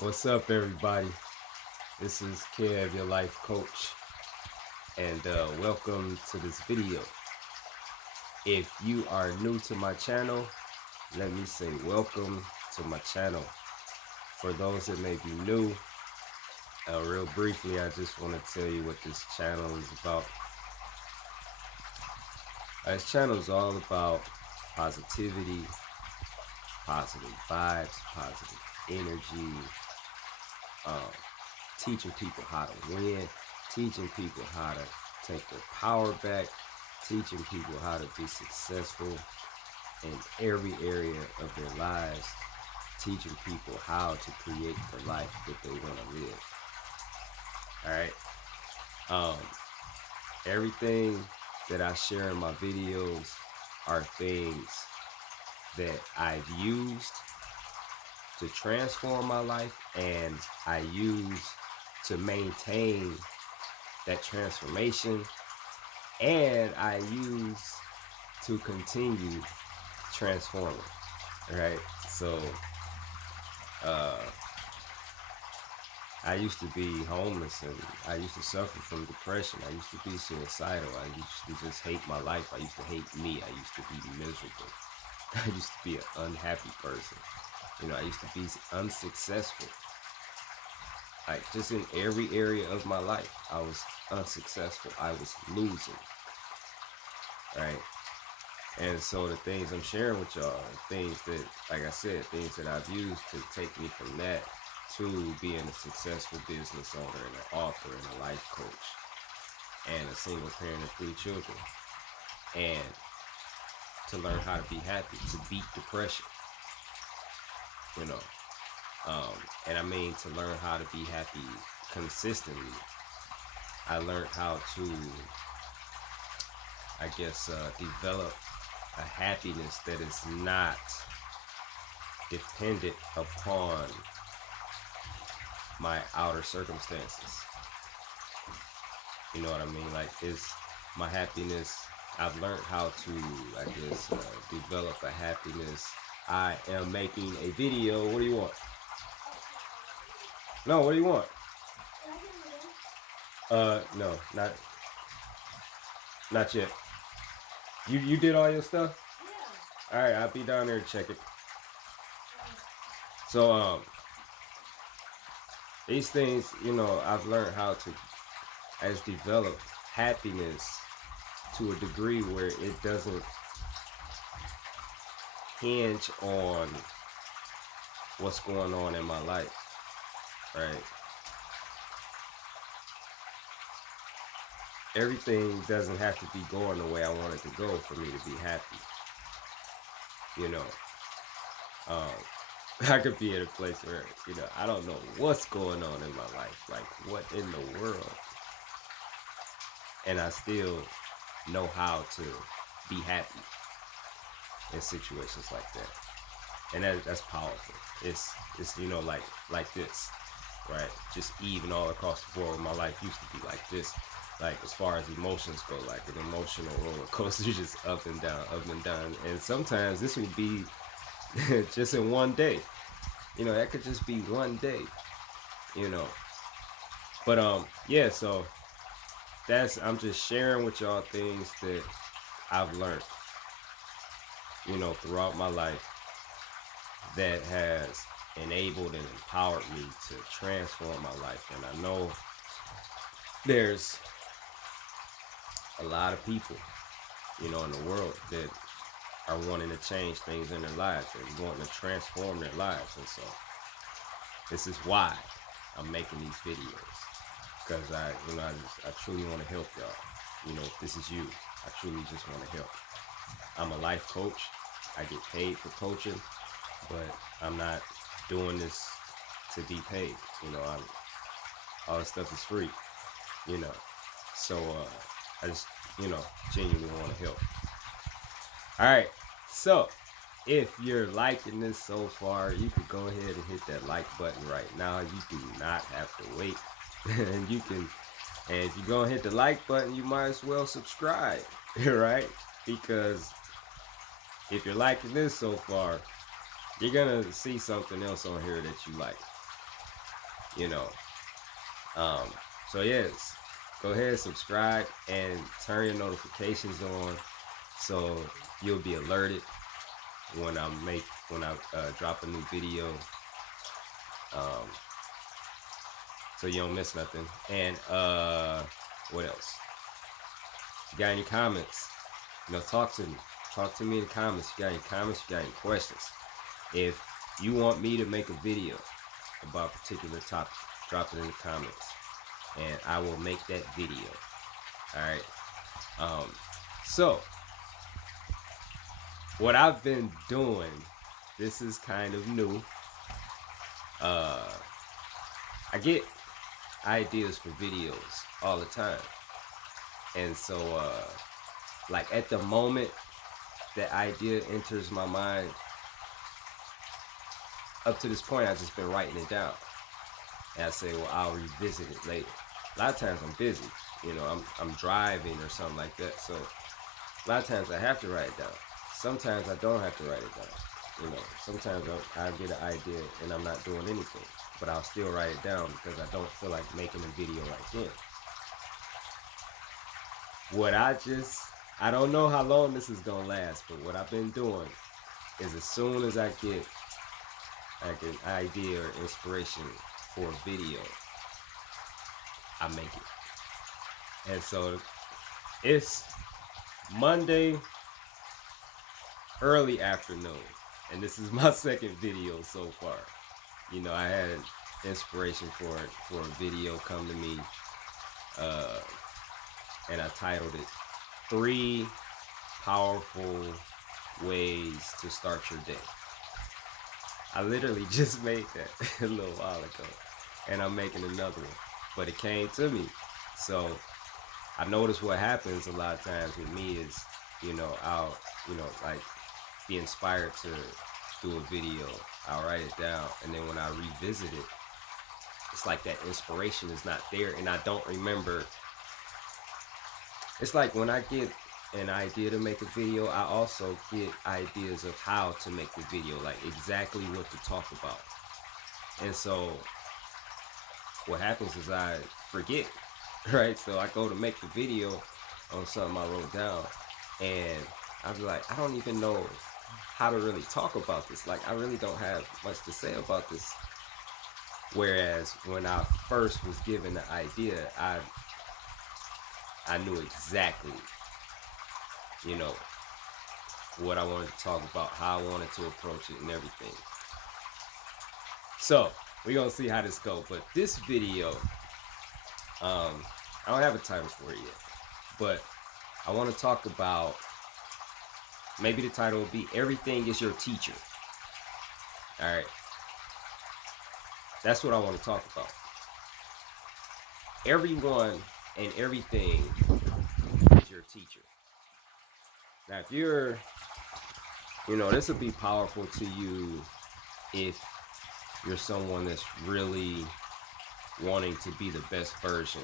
What's up, everybody? This is Kev, your life coach, and welcome to this video. If you are new to my channel, let me say welcome to my channel. For those that may be new, real briefly, I just want to tell you what this channel is about. This channel is all about positivity, positive vibes, positive energy, um, teaching people how to win, teaching people how to take their power back, teaching people how to be successful in every area of their lives, teaching people how to create the life that they want to live. All right. Um, Everything that I share in my videos are things that I've used to transform my life, and I use to maintain that transformation, and I use to continue transforming. Right. So uh I used to be homeless, and I used to suffer from depression. I used to be suicidal. I used to just hate my life. I used to hate me. I used to be miserable. I used to be an unhappy person. I used to be unsuccessful. Like, just in every area of my life, I was unsuccessful. I was losing. Right. And so the things I'm sharing with y'all are things that, like I said, things that I've used to take me from that to being a successful business owner and an author and a life coach and a single parent of 3 children, and to learn how to be happy, to beat depression, you know. And I mean, to learn how to be happy consistently. I learned how to, I guess, develop a happiness that is not dependent upon my outer circumstances. You know what I mean? Like, it's my happiness. I've learned how to, I guess, develop a happiness. I am making a video. What do you want? No, what do you want? No, not yet. You did all your stuff? Yeah. All right, I'll be down there to check it. So these things, I've learned how to as develop happiness to a degree where it doesn't hinge on what's going on in my life, right? Everything doesn't have to be going the way I want it to go for me to be happy. You know, I could be in a place where, I don't know what's going on in my life, like what in the world, and I still know how to be happy in situations like that. And that's powerful. It's like this, right? Just even all across the board. My life used to be like this, like as far as emotions go, like an emotional roller coaster, just up and down, up and down. And sometimes this would be just in one day. That could just be one day. You know, but yeah. So I'm just sharing with y'all things that I've learned, throughout my life, that has enabled and empowered me to transform my life. And I know there's a lot of people, in the world that are wanting to change things in their lives and wanting to transform their lives. And so this is why I'm making these videos, because I truly want to help y'all. If this is you, I truly just want to help. I'm a life coach. I get paid for coaching, but I'm not doing this to be paid. All this stuff is free. You know, so I just genuinely want to help. All right, so if you're liking this so far, you can go ahead and hit that like button right now. You do not have to wait. And if you're gonna hit the like button, you might as well subscribe, right? Because if you're liking this so far, you're gonna see something else on here that you like. you know. Um, so yes, go ahead, subscribe, and turn your notifications on so you'll be alerted when I drop a new video. Um, so you don't miss nothing. And what else? If you got any comments, talk to me. Talk to me in the comments. If you got any comments, if you got any questions. If you want me to make a video about a particular topic, drop it in the comments, and I will make that video. All right. So what I've been doing, this is kind of new. I get ideas for videos all the time, and so like at the moment that idea enters my mind, up to this point I've just been writing it down, and I say, well, I'll revisit it later. A lot of times I'm busy, I'm driving or something like that, so a lot of times I have to write it down. Sometimes I don't have to write it down. Sometimes I get an idea and I'm not doing anything, but I'll still write it down because I don't feel like making a video right then. I don't know how long this is gonna last, but what I've been doing is as soon as I get like an idea or inspiration for a video, I make it. And so it's Monday early afternoon, and this is my second video so far. I had inspiration for a video come to me, and I titled it 3 Powerful Ways to Start Your Day. I literally just made that a little while ago, and I'm making another one, but it came to me. So I notice what happens a lot of times with me is, I'll, like be inspired to do a video, I'll write it down, and then when I revisit it, it's like that inspiration is not there, and I don't remember. It's like when I get an idea to make a video, I also get ideas of how to make the video, like exactly what to talk about. And so what happens is I forget, right? So I go to make the video on something I wrote down, and I'll be like, I don't even know how to really talk about this. Like, I really don't have much to say about this. Whereas when I first was given the idea, I knew exactly, what I wanted to talk about, how I wanted to approach it, and everything. So we're gonna see how this goes. But this video, I don't have a title for it yet, but I want to talk about, maybe the title will be Everything is Your Teacher. All right, that's what I want to talk about. Everyone and everything is your teacher. Now, if you're, this will be powerful to you if you're someone that's really wanting to be the best version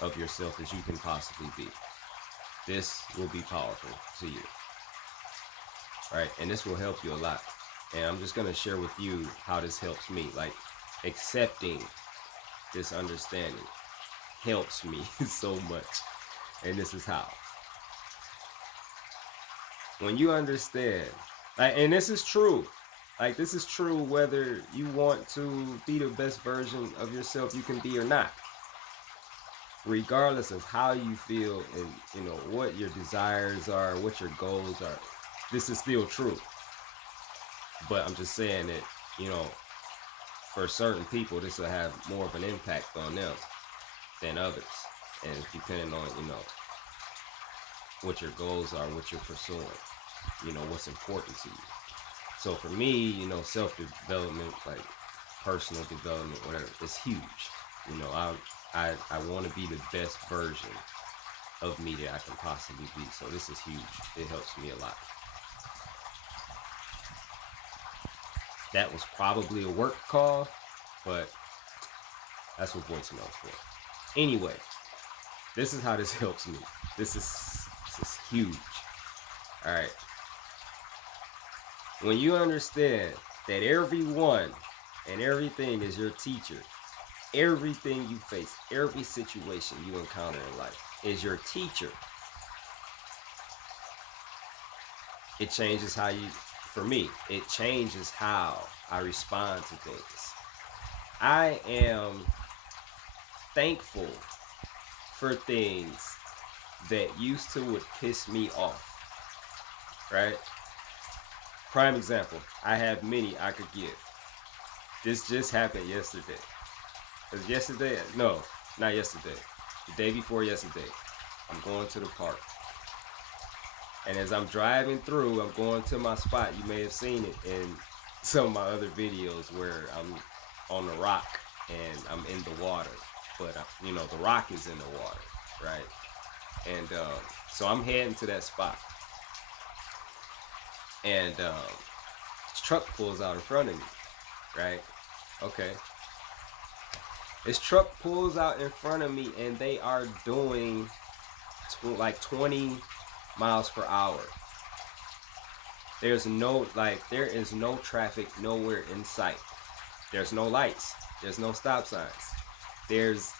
of yourself as you can possibly be. This will be powerful to you, right? And this will help you a lot. And I'm just going to share with you how this helps me. Like, accepting this understanding helps me so much. And this is how. When you understand, and this is true, this is true whether you want to be the best version of yourself you can be or not. Regardless of how you feel and, what your desires are, what your goals are, this is still true. But I'm just saying that, for certain people, this will have more of an impact on them than others. And it's depending on, what your goals are, what you're pursuing, what's important to you. So for me, self-development, like personal development, whatever, it's huge. I want to be the best version of me that I can possibly be. So this is huge. It helps me a lot. That was probably a work call, but that's what voicemail is for. Anyway, this is how this helps me. This is huge. All right. When you understand that everyone And everything is your teacher. Everything you face, every situation you encounter in life is your teacher. It changes how you, for me, it changes how I respond to things. I am thankful for things that used to would piss me off, right? Prime example, I have many I could give. This just happened yesterday. Because yesterday, no, not yesterday, the day before yesterday, I'm going to the park. And as I'm driving through, I'm going to my spot. You may have seen it in some of my other videos where I'm on the rock and I'm in the water. But, you know, the rock is in the water, right? And so I'm heading to that spot. And this truck pulls out in front of me, right? Okay. This truck pulls out in front of me and they are doing like 20 miles per hour. There is no traffic nowhere in sight. There's no lights. There's no stop signs. There's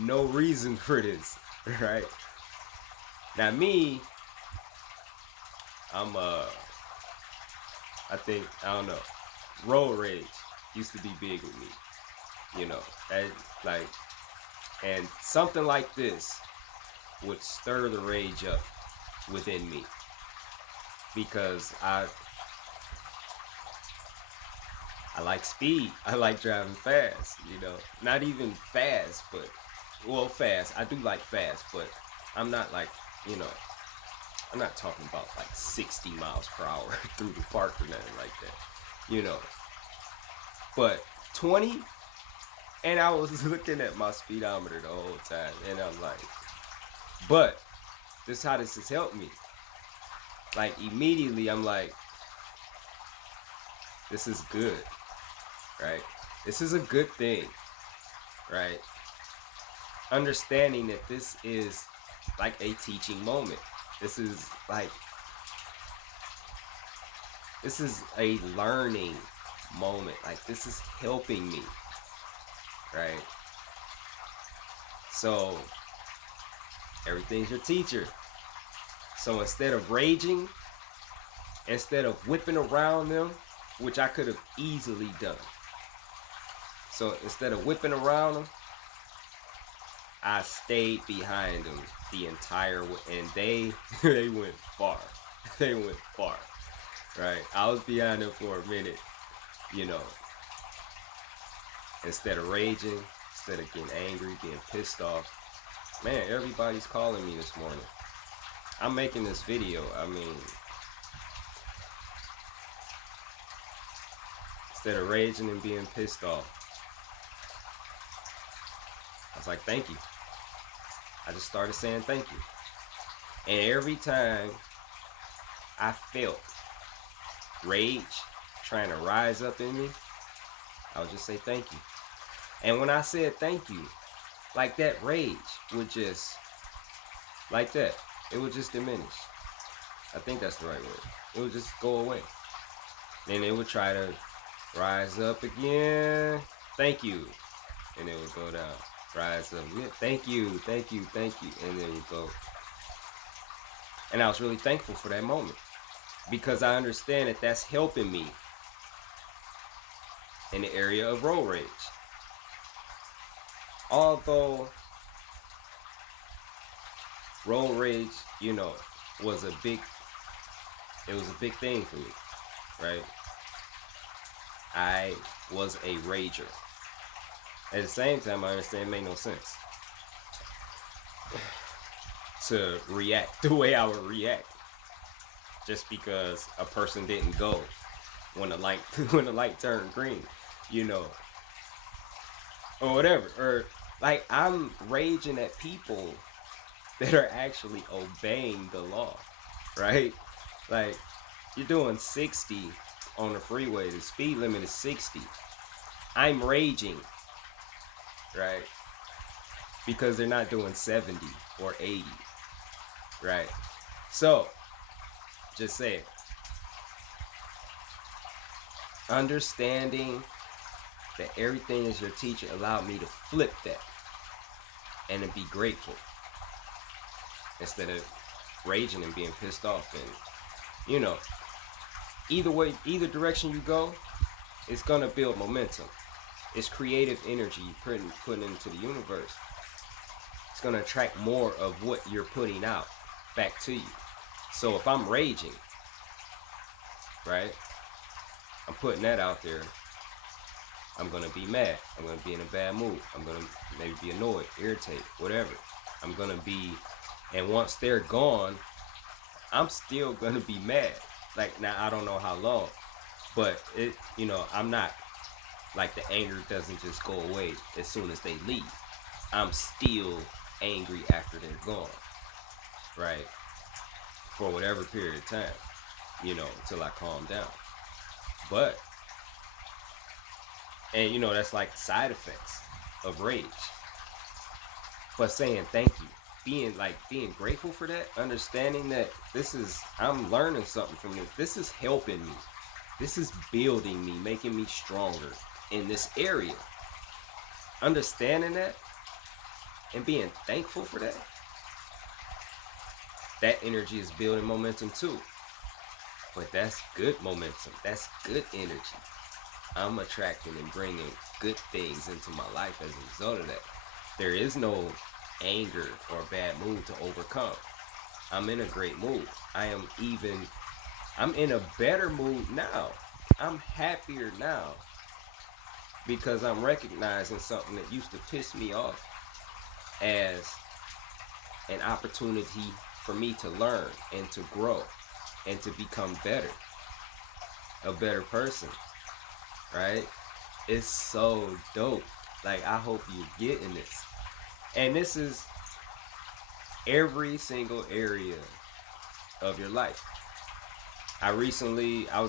no reason for this, right? Now me, I'm I think, I don't know, road rage used to be big with me. You know, like, and something like this would stir the rage up within me because I like speed. I like driving fast, you know, not even fast, but well, fast. I do like fast, but I'm not like, you know, I'm not talking about like 60 miles per hour through the park or nothing like that, you know, but 20. And I was looking at my speedometer the whole time, and I'm like, but this is how this has helped me. Like, immediately, I'm like, this is good, right? This is a good thing, right? Understanding that this is like a teaching moment. This is a learning moment. Like, this is helping me. Right? So everything's your teacher. So instead of raging, instead of whipping around them, which I could have easily done. So instead of whipping around them, I stayed behind them the entire way, and they went far. They went far. Right? I was behind them for a minute, you know. Instead of raging, instead of getting angry, being pissed off, man, everybody's calling me this morning. I'm making this video. I mean, instead of raging and being pissed off, I was like, thank you. I just started saying thank you. And every time I felt rage trying to rise up in me, I would just say thank you. And when I said thank you, like that rage would just, like that, it would just diminish. I think that's the right word. It would just go away. Then it would try to rise up again. Thank you. And it would go down. Rise up. Yeah, thank you, thank you, thank you. And then it would go. And I was really thankful for that moment. Because I understand that that's helping me in the area of road rage. Although road rage, you know, was a big thing for me, right? I was a rager. At the same time, I understand it made no sense to react the way I would react just because a person didn't go when the light turned green, you know, or whatever. Or like, I'm raging at people that are actually obeying the law, right? Like, you're doing 60 on the freeway, the speed limit is 60. I'm raging, right? Because they're not doing 70 or 80, right? So, just say it. Understanding that everything is your teacher allowed me to flip that and to be grateful instead of raging and being pissed off. And you know, either way, either direction you go, it's gonna build momentum. It's creative energy you putting into the universe. It's gonna attract more of what you're putting out back to you. So if I'm raging, right, I'm putting that out there. I'm gonna be mad. I'm gonna be in a bad mood. I'm gonna maybe be annoyed, irritated, whatever. I'm gonna be, and once they're gone, I'm still gonna be mad. Like, now I don't know how long, but it, I'm not like, the anger doesn't just go away as soon as they leave. I'm still angry after they're gone, right? For whatever period of time, until I calm down. But, and that's like side effects of rage. But saying thank you, being grateful for that, understanding that I'm learning something from this. This is helping me. This is building me, making me stronger in this area. Understanding that and being thankful for that, that energy is building momentum too. But that's good momentum. That's good energy. I'm attracting and bringing good things into my life as a result of that. There is no anger or bad mood to overcome. I'm in a great mood. I'm in a better mood now. I'm happier now because I'm recognizing something that used to piss me off as an opportunity for me to learn and to grow and to become better, a better person, right? It's so dope. Like, I hope you're getting this. And this is every single area of your life. I was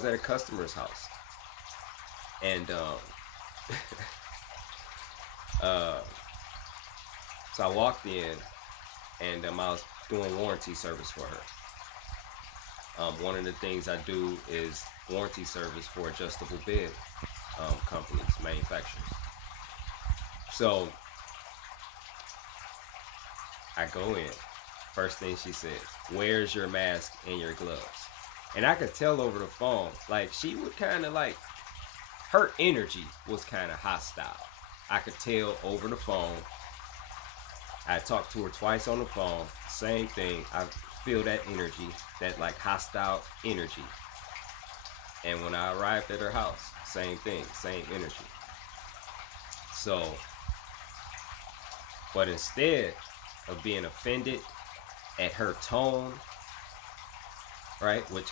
at a customer's house, and so I walked in, and I was doing warranty service for her. One of the things I do is warranty service for adjustable bed companies, manufacturers. So I go in. First thing she says, "Where's your mask and your gloves?" And I could tell over the phone, like, she would kind of like, her energy was kind of hostile. I could tell over the phone. I talked to her twice on the phone. Same thing. I feel that energy, that like hostile energy. And when I arrived at her house, same thing, same energy. So, but instead of being offended at her tone, right, which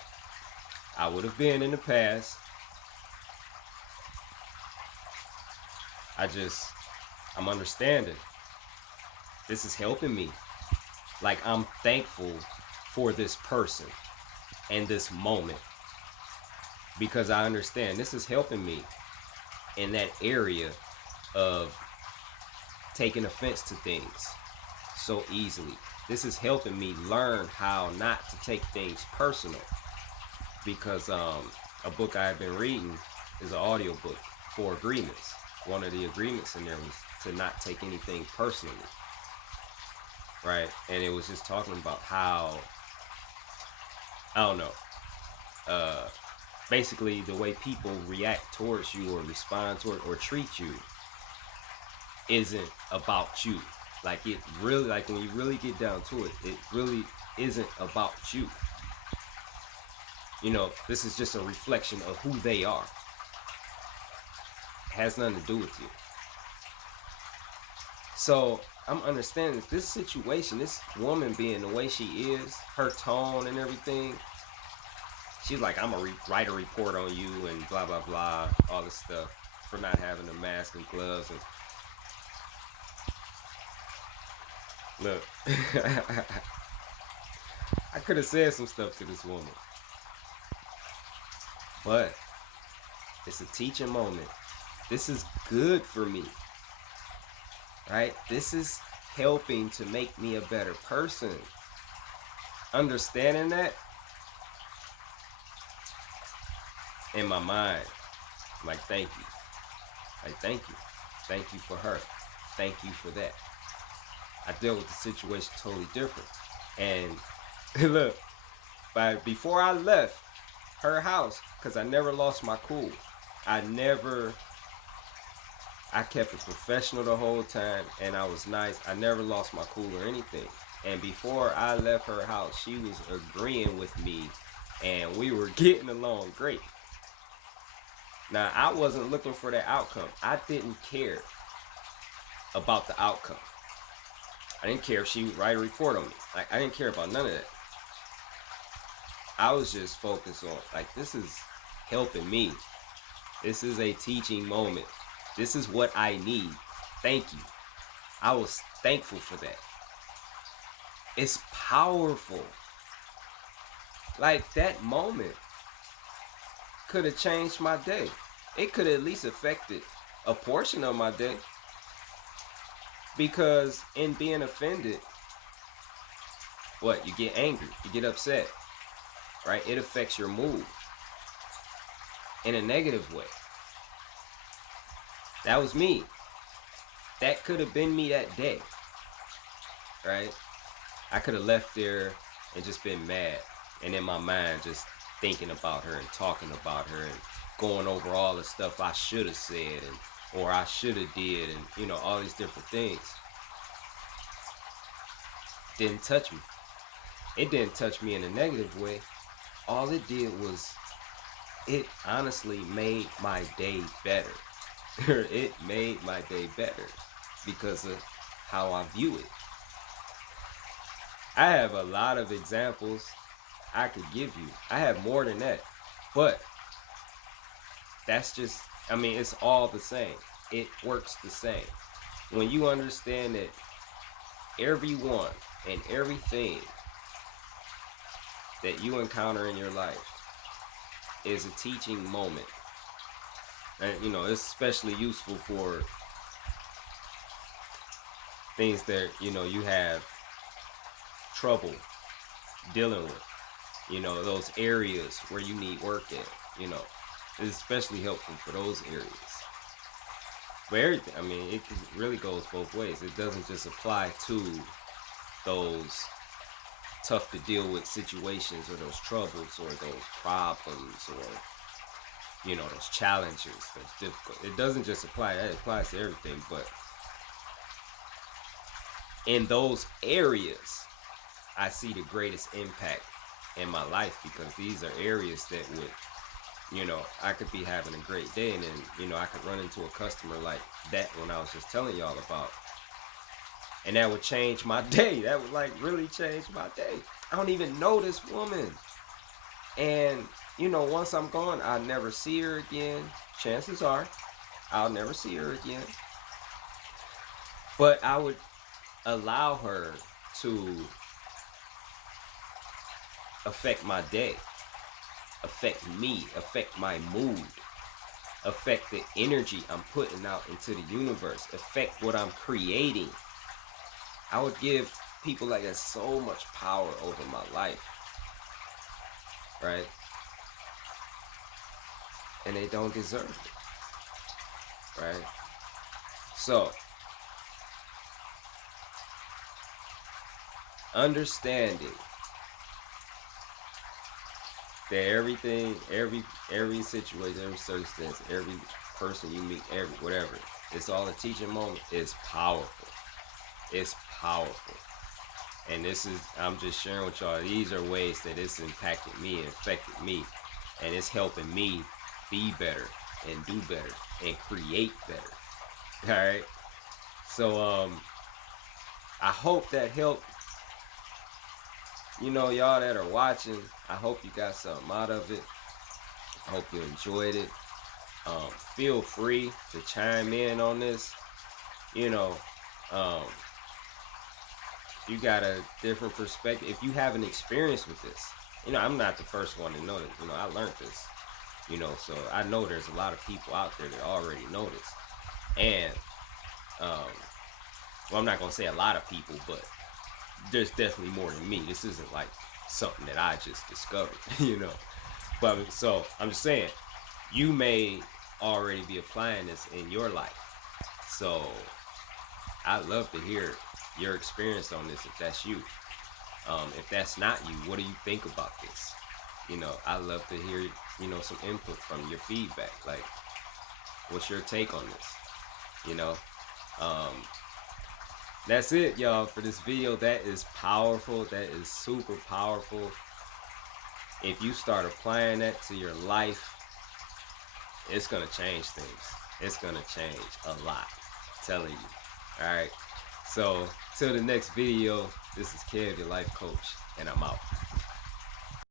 I would have been in the past, I'm understanding. This is helping me. Like, I'm thankful for this person and this moment because I understand this is helping me in that area of taking offense to things so easily. This is helping me learn how not to take things personal because a book I've been reading is an audio book, 4 Agreements. One of the agreements in there was to not take anything personally, right? And it was just talking about how, I don't know, basically the way people react towards you or respond toward or treat you isn't about you. Like, it really, like, when you really get down to it, it really isn't about you. This is just a reflection of who they are. It has nothing to do with you. So I'm understanding that this situation, this woman being the way she is, her tone and everything, she's like, I'm gonna write a report on you and blah blah blah, all this stuff for not having a mask and gloves. And look, I could have said some stuff to this woman, but it's a teaching moment. This is good for me, right? This is helping to make me a better person. Understanding that in my mind, I'm like, thank you. Like, thank you. Thank you for her. Thank you for that. I dealt with the situation totally different. And look, but before I left her house, because I never lost my cool. I kept it professional the whole time, and I was nice. I never lost my cool or anything. And before I left her house, she was agreeing with me, and we were getting along great. Now, I wasn't looking for that outcome. I didn't care about the outcome. I didn't care if she would write a report on me. Like, I didn't care about none of that. I was just focused on, like, this is helping me. This is a teaching moment. This is what I need. Thank you. I was thankful for that. It's powerful. Like, that moment could have changed my day. It could have at least affected a portion of my day. Because in being offended, what? You get angry. You get upset. Right? It affects your mood in a negative way. That was me. That could have been me that day. Right? I could have left there and just been mad. And in my mind, just thinking about her and talking about her and going over all the stuff I should have said or I should have did, and all these different things. Didn't touch me. It didn't touch me in a negative way. All it did was, it honestly made my day better. It made my day better because of how I view it. I have a lot of examples I could give you. I have more than that. But that's just, it's all the same. It works the same. When you understand that everyone and everything that you encounter in your life is a teaching moment. And, it's especially useful for things that, you have trouble dealing with. Those areas where you need work at, it's especially helpful for those areas. But everything, it really goes both ways. It doesn't just apply to those tough to deal with situations or those troubles or those problems or those challenges that's difficult. It doesn't just apply. That applies to everything. But in those areas, I see the greatest impact in my life, because these are areas that would, I could be having a great day, and then I could run into a customer like that one I was just telling y'all about, and that would change my day. That would really change my day. I don't even know this woman, and once I'm gone, I'll never see her again. Chances are I'll never see her again, but I would allow her to affect my day, affect me, affect my mood, affect the energy I'm putting out into the universe, affect what I'm creating. I would give people like that so much power over my life, right? And they don't deserve it, right? So, understanding that everything, every situation, every circumstance, every person you meet, whatever, it's all a teaching moment. It's powerful. It's powerful. And I'm just sharing with y'all, these are ways that it's impacted me and affected me. And it's helping me be better and do better and create better. All right. So, I hope that helped. Y'all that are watching, I hope you got something out of it. I hope you enjoyed it. Feel free to chime in on this. If you got a different perspective, if you have an experience with this, I'm not the first one to know it. I learned this, so I know there's a lot of people out there that already know this. And, well, I'm not going to say a lot of people, but there's definitely more than me. This isn't like something that I just discovered, But so I'm just saying, you may already be applying this in your life. So I'd love to hear your experience on this if that's you. If that's not you, what do you think about this? I'd love to hear, some input from your feedback. Like, what's your take on this? You know, um, that's it, y'all, for this video. That is powerful. That is super powerful. If you start applying that to your life, it's gonna change things. It's gonna change a lot. I'm telling you. All right. So till the next video, this is Kev, your life coach, and I'm out.